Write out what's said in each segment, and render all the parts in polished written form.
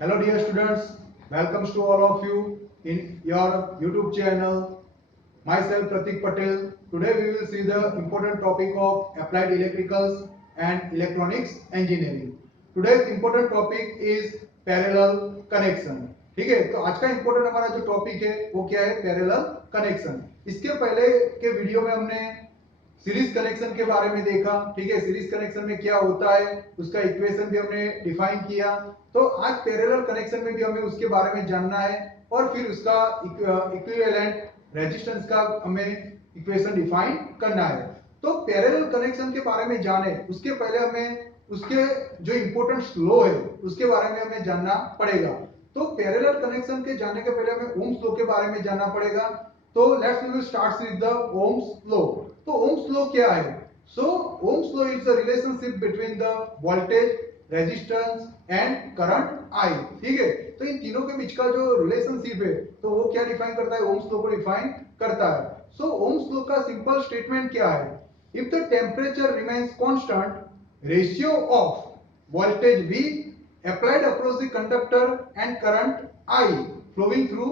Hello dear students, welcome to all of you in your YouTube channel. Myself Pratik Patel. Today we will see the important topic of applied electricals and electronics engineering. Today's important topic is parallel connection. ठीक है, तो आज का important हमारा जो topic है वो क्या है? Parallel connection. इसके पहले के वीडियो में हमने सीरीज कनेक्शन के बारे में देखा. ठीक है, सीरीज कनेक्शन में क्या होता है उसका इक्वेशन भी हमने डिफाइन किया. तो आज पैरेलल कनेक्शन में भी हमें उसके बारे में जानना है और फिर उसका इक्विवेलेंट रेजिस्टेंस का हमें इक्वेशन डिफाइन करना है. तो पैरेलल कनेक्शन के बारे में जाने उसके पहले हमें उसके जो इंपॉर्टेंट लॉ है उसके बारे में हमें जानना पड़ेगा. तो पैरेलल कनेक्शन के जानने के पहले हमें ओम्स लॉ के बारे में जानना पड़ेगा. तो let's we will start with the Ohm's law. तो ओम्स लॉ क्या है? So Ohm's law is the relationship between the voltage, resistance and current I. ठीक है, तो इन तीनों के बीच का जो रिलेशनशिप है तो वो क्या डिफाइन करता है? ओम्स लॉ को डिफाइन करता है. सो ओम्स लॉ का सिंपल स्टेटमेंट क्या है? If the temperature remains constant, ratio of voltage V applied across the conductor and current I flowing through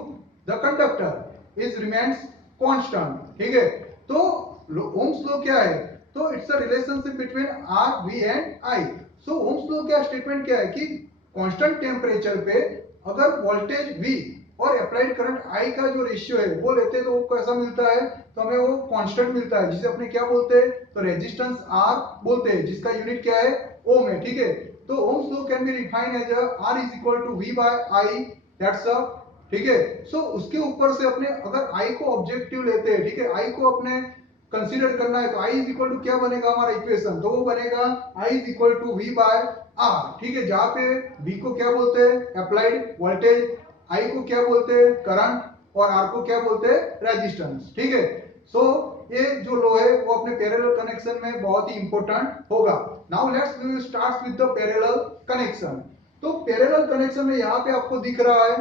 the conductor is remains constant. ठीक है, तो Ohm's law क्या है? तो it's a relationship between R, V and I. So Ohm's law का statement क्या है कि कांस्टेंट टेम्परेचर पे अगर वोल्टेज V और अप्लाइड करंट I का जो रेशियो है वो लेते हैं तो वो कैसा मिलता है? तो हमें वो कांस्टेंट मिलता है जिसे अपने क्या बोलते हैं? तो रेजिस्टेंस R बोलते हैं जिसका यूनिट क्या है? ओम है. ठीक है, तो Ohm's law can be defined as R is equal to V by I. That's a. ठीक है, सो उसके ऊपर से अपने अगर I को ऑब्जेक्टिव लेते हैं, ठीक है, I को अपने कंसीडर करना है तो I इज इक्वल टू क्या बनेगा हमारा इक्वेशन? तो वो बनेगा I is equal to V by R. ठीक है, जहां पे V को क्या बोलते हैं? अप्लाइड वोल्टेज, I को क्या बोलते हैं? करंट और R को क्या बोलते हैं? रेजिस्टेंस. ठीक है, सो ये जो लॉ है वो अपने पैरेलल कनेक्शन में बहुत ही इंपॉर्टेंट होगा. Now let's we will start with the parallel connection. तो पैरेलल कनेक्शन में यहाँ पे आपको दिख रहा है,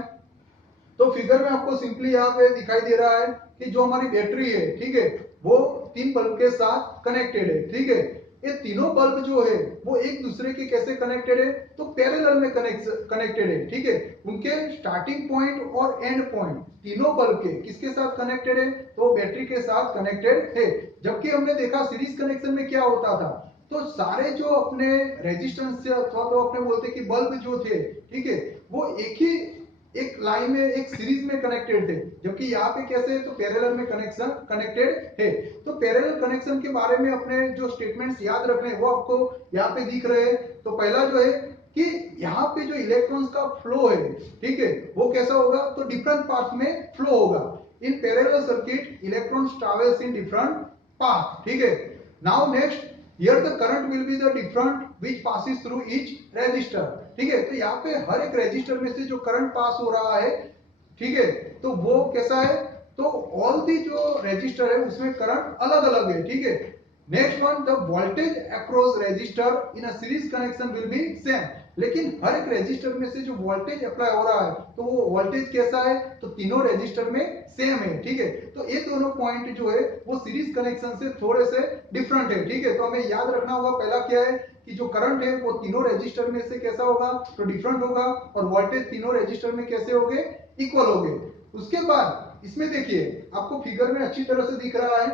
तो फिगर में आपको सिंपली यहाँ पे दिखाई दे रहा है कि जो हमारी बैटरी है, ठीक है, वो तीन बल्ब के साथ कनेक्टेड है. ठीक है, ये तीनों बल्ब जो है वो एक दूसरे के कैसे कनेक्टेड है? तो पैरेलल में कनेक्टेड है. ठीक है, उनके स्टार्टिंग पॉइंट और एंड पॉइंट तीनों बल्ब के किसके साथ कनेक्टेड है? तो बैटरी के साथ कनेक्टेड है. जबकि हमने देखा सीरीज कनेक्शन में क्या होता था, तो सारे जो अपने रेजिस्टेंस से अथवा तो अपने बोलते कि बल्ब जो थे, ठीक है, वो एक ही एक लाइन में एक सीरीज में कनेक्टेड थे. जबकि यहाँ पे कैसे है? तो पैरेलल में कनेक्शन कनेक्टेड है. तो पैरेलल कनेक्शन के बारे में अपने जो स्टेटमेंट्स याद रखने वो आपको यहाँ पे दिख रहे हैं. तो पहला जो है कि यहाँ पे जो इलेक्ट्रॉन्स का फ्लो है, ठीक है, वो कैसा होगा? तो डिफरेंट पाथ में फ्लो होगा. In parallel circuit electrons travels in different path. ठीक है, now next here the current will be the different which passes through each resistor. ठीक है, तो यहाँ पे हर एक रेजिस्टर में से जो करंट पास हो रहा है, ठीक है, तो वो कैसा है? तो ऑल दी जो रेजिस्टर है उसमें करंट अलग अलग है. ठीक है, next one, the voltage across resistor in a series connection will be same. लेकिन हर एक रेजिस्टर में से जो वोल्टेज अप्लाई हो रहा है तो वो वोल्टेज कैसा है? तो तीनों रेजिस्टर में सेम है. ठीक है, तो ये दोनों पॉइंट जो है वो सीरीज कनेक्शन से थोड़े से डिफरेंट है. ठीक है, तो हमें याद रखना होगा पहला क्या है कि जो करंट है वो तीनों रेजिस्टर में से कैसा होगा? तो डिफरेंट होगा. और वोल्टेज तीनों रेजिस्टर में कैसे होंगे? इक्वल होंगे. उसके बाद इसमें देखिए आपको फिगर में अच्छी तरह से दिख रहा है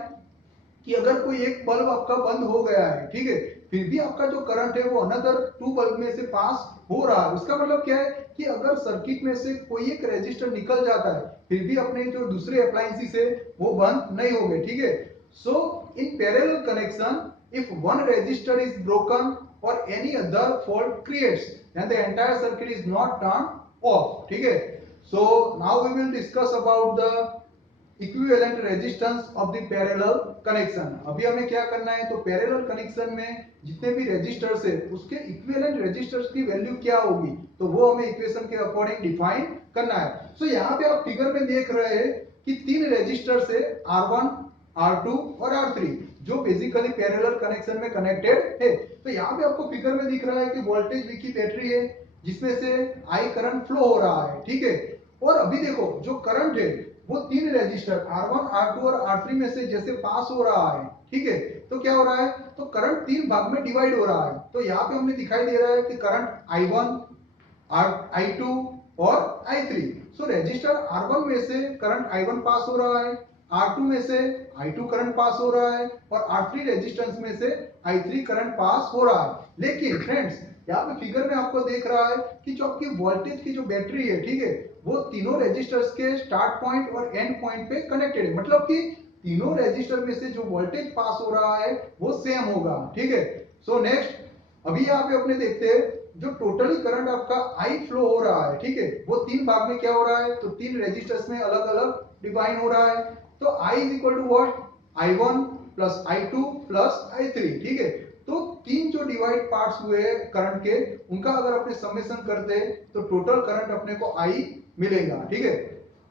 कि अगर कोई एक बल्ब आपका बंद हो गया है, ठीक है, फिर भी आपका जो करंट है वो अनदर टू बल्ब में से पास हो रहा है. उसका मतलब क्या है कि अगर सर्किट में से कोई एक रेजिस्टर निकल जाता है फिर भी अपने जो दूसरे अप्लायंसेस है वो बंद नहीं होंगे. ठीक है, so in parallel connection if one resistor is broken or any other fault creates then the entire circuit is not turned off. ठीक है, so now we will discuss about the equivalent resistance of the parallel connection. अभी हमें क्या करना है? तो parallel connection में जितने भी रेजिस्टर्स है उसके इक्विवेलेंट रेजिस्टर्स की वैल्यू क्या होगी तो वो हमें इक्वेशन के अकॉर्डिंग डिफाइन करना है. सो यहाँ पे आप फिगर में देख रहे हैं कि तीन रेजिस्टर्स है, R1, R2 और R3, जो बेसिकली पैरेलल कनेक्शन में कनेक्टेड है. तो यहाँ पे आपको फिगर में दिख रहा है कि वोल्टेज V की बैटरी है जिसमें से I करंट फ्लो हो रहा है. ठीक है, और अभी देखो जो करंट है वो तीन रेजिस्टर R1, R2 और R3 में से जैसे पास हो रहा है, ठीक है, तो क्या हो रहा है? तो करंट तीन भाग में डिवाइड हो रहा है. तो यहाँ पे हमें दिखाई दे रहा है कि करंट I1, I2 और I3। सो रेजिस्टर R1 में से करंट I1 पास हो रहा है, R2 में से I2 करंट पास हो रहा है और R3 रेजिस्टेंस में से I3 करंट पास हो रहा है। लेकिन फ्रेंड्स यहाँ पे फिगर में आपको देख रहा है कि जो आपकी वोल्टेज की जो बैटरी है, ठीक है, वो तीनों रेजिस्टर्स के स्टार्ट पॉइंट और एंड पॉइंट पे कनेक्टेड है। मतलब कि तीनों रेजिस्टर में से जो वोल्टेज पास हो रहा है वो सेम होगा, ठीक है। सो नेक्स्ट अभी यहाँ पे अपने देखते हैं जो टोटली करंट आपका आई फ्लो हो रहा है, ठीक है, वो तीन भाग में क्या हो रहा है, तो तीन रेजिस्टर्स में अलग अलग डिवाइड हो रहा है। तो I is equal to what, I1 plus I2 plus I3, ठीक है। तो तीन जो डिवाइड पार्ट्स हुए करंट के, उनका अगर अपने समेशन करते तो टोटल करंट अपने को I मिलेगा, ठीक है।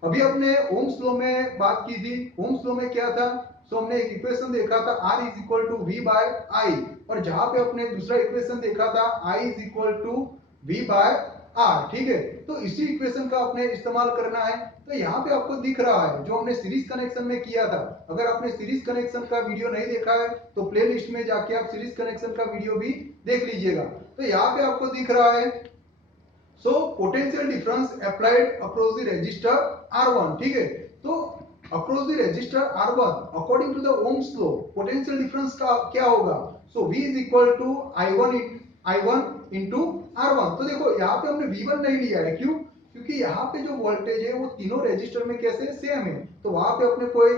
अभी अपने ओम्स लॉ में बात की थी। ओम्स लॉ में क्या था, सो हमने एक इक्वेशन देखा था R is equal to V by I, और जहां पे अपने दूसरा इक्वेशन देखा था I is equal to V by R, ठीक है। तो इसी इक्वेशन का अपने इस्तेमाल करना है। तो यहाँ पे आपको दिख रहा है जो हमने सीरीज कनेक्शन में किया था। अगर आपने सीरीज कनेक्शन का वीडियो नहीं देखा है तो प्लेलिस्ट में जाके आप सीरीज कनेक्शन का वीडियो भी देख लीजिएगा। तो यहाँ पे आपको दिख रहा है so potential difference applied across the resistor R1, ठीक है। तो across the resistor R1 according to the Ohm's law potential difference का क्या होगा, so V is equal to I1 into R1। तो देखो यहाँ पे हमने V1 नहीं लिया है, क्यों, क्योंकि यहाँ पे जो वोल्टेज है वो तीनों रेजिस्टर में कैसे सेम है, तो वहां पे अपने कोई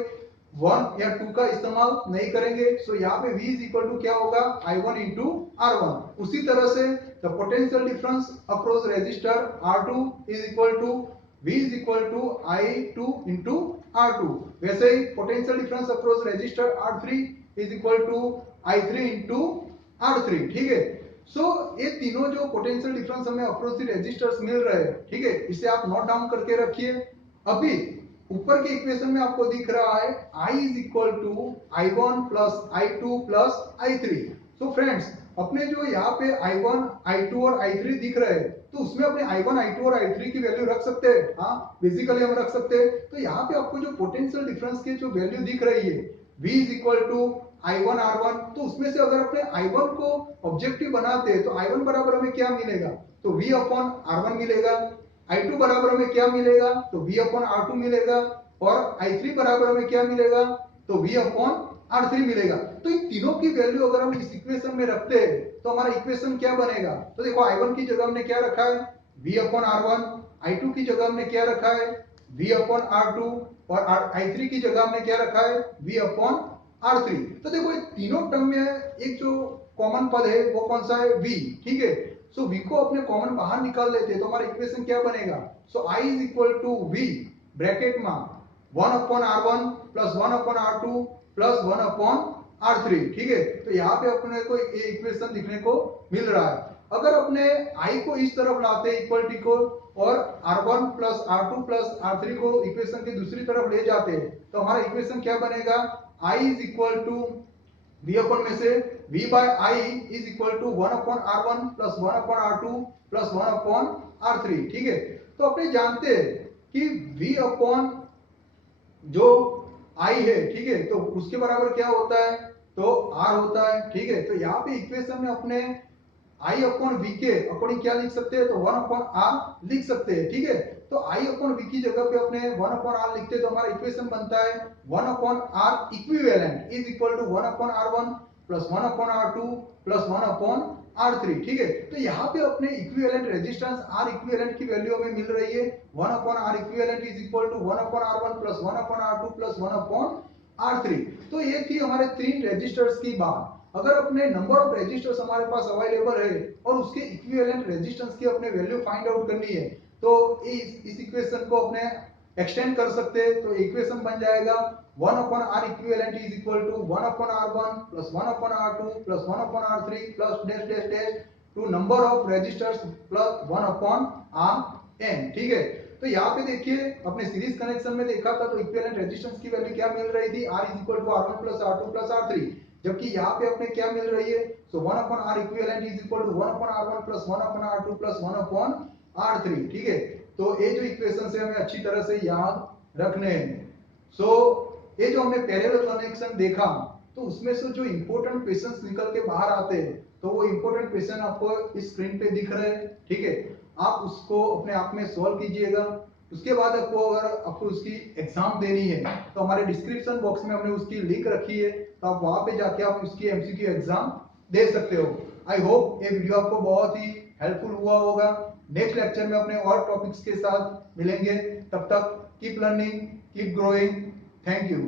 1 या 2 का इस्तेमाल नहीं करेंगे। सो यहाँ पे V इज इक्वल टू क्या होगा, I1 इंटू R1। उसी तरह से the potential difference across resistor R2 is equal to V is equal to I2 into R2। वैसे ही potential difference across resistor R3 is equal to I3 into R3, ठीक है। So ये तीनों जो पोटेंशियल डिफरेंस हमें अक्रॉस द रेजिस्टर्स मिल रहे हैं, ठीक है, इसे आप नोट डाउन करके रखिए। अभी ऊपर के इक्वेशन में आपको दिख रहा है I is equal to I1 plus I2 plus I3। So friends अपने जो यहाँ पे I1, I2 और I3 दिख रहे हैं, तो उसमें अपने I1, I2 और I3 की वैल्यू रख सकते हैं। हाँ, बेसिकली हम रख सकते हैं। तो यहाँ पे आपको जो पोटेंशियल डिफरेंस की जो वैल्यू दिख रही है V is equal to I1 R1, तो उसमें से अगर अपने I1 को ऑब्जेक्टिव बनाते हैं तो I1 बराबर हमें क्या मिलेगा, तो V अपॉन R1 मिलेगा। I2 बराबर हमें क्या मिलेगा, तो V अपॉन R2 मिलेगा। और I3 बराबर हमें क्या मिलेगा, तो V अपॉन R3 मिलेगा। तो इन तीनों की वैल्यू अगर हम इस इक्वेशन में रखते हैं तो हमारा इक्वेशन क्या बनेगा, तो देखो I1 की जगह हमने क्या रखा है, V अपॉन R1, I2 की जगह हमने क्या रखा है, V अपॉन R2, और I3 की जगह हमने क्या रखा है, V अपॉन R3। तो देखो ये तीनों टर्म में एक जो कॉमन पद है वो कौन सा है, V, ठीक है। सो V को अपने कॉमन बाहर निकाल लेते हैं तो हमारा इक्वेशन क्या बनेगा, so I is equal to V bracket में 1 upon R1 plus 1 upon R2 plus 1 upon R3, ठीक है। तो यहाँ पे अपने को ये इक्वेशन दिखने को मिल रहा है। अगर अपने I को इस तरफ लाते इक्वलिटी को और R1 plus R2 plus R3 को इक्वेशन के दूसरी तरफ ले जाते हैं तो हमारा इक्वेशन क्या बनेगा, I is equal to V upon में से V by I is equal to 1 upon R1 plus 1 upon R2 plus 1 upon R3, ठीक है। तो अपने जानते हैं कि V अपॉन जो I है, ठीक है, तो उसके बराबर क्या होता है, तो R होता है, ठीक है। तो यहाँ पे इक्वेशन में अपने I अपॉन V के अकॉर्डिंग क्या लिख सकते हैं, तो 1 अपॉन R लिख सकते हैं, ठीक है। तो I अपॉन V की जगह पे अपने 1 अपॉन R लिखते हैं तो हमारा इक्वेशन बनता है 1 upon R equivalent is equal to 1 upon R1 plus 1 upon R2 plus 1 upon R3, ठीक है। तो यहाँ पे अपने इक्विवेलेंट रेजिस्टेंस R इक्विवेलेंट की वैल्यू हमें मिल रही है 1 upon R equivalent is equal to 1 upon R1 plus 1 upon R2 plus 1 upon R3। तो ये थी हमारे तीन रेजिस्टर्स की बात। अगर अपने नंबर ऑफ रेजिस्टर्स हमारे पास अवेलेबल है और उसके इक्विवेलेंट रेजिस्टेंस की अपने वैल्यू फाइंड आउट करनी है तो इस इक्वेशन को अपने एक्सटेंड कर सकते हैं। तो इक्वेशन बन जाएगा 1 upon R equivalent is equal to 1 upon R1 plus 1 upon R2 plus 1 upon R3 plus dash dash dash to number of resistors plus 1 upon Rn, ठीक है। तो यहाँ पे देखिए अपने सीरीज कनेक्शन में देखा था तो इक्विवेलेंट रेजिस्टेंस की वैल्यू क्या मिल रही थी, R is equal to R1 plus R2 plus R3, जबकि यहाँ पे अपने क्या मिल रही है, so 1 upon R equivalent is equal to 1 upon R1 plus 1 upon R2 plus 1 upon R3, ठीक है। तो ये जो इक्वेशन है हमें अच्छी तरह से याद रखने हैं। सो ये जो हमने पैरेलल कनेक्शन देखा तो उसमें से जो इंपॉर्टेंट क्वेश्चंस निकल के बाहर आते हैं तो वो इम्पोर्टेंट क्वेश्चन आपको इस स्क्रीन पे दिख रहे हैं, ठीक है। आप उसको अपने आप में सॉल्व कीजिएगा। उसके बाद आपको अगर आपको उसकी एग्जाम देनी है तो हमारे डिस्क्रिप्शन बॉक्स में हमने उसकी लिंक रखी है, तो आप वहां पे जाके आप उसकी एमसीक्यू एग्जाम दे सकते हो। आई होप ये वीडियो आपको बहुत ही हेल्पफुल हुआ होगा। नेक्स्ट लेक्चर में अपने और टॉपिक्स के साथ मिलेंगे। तब तक keep learning, keep growing. Thank you.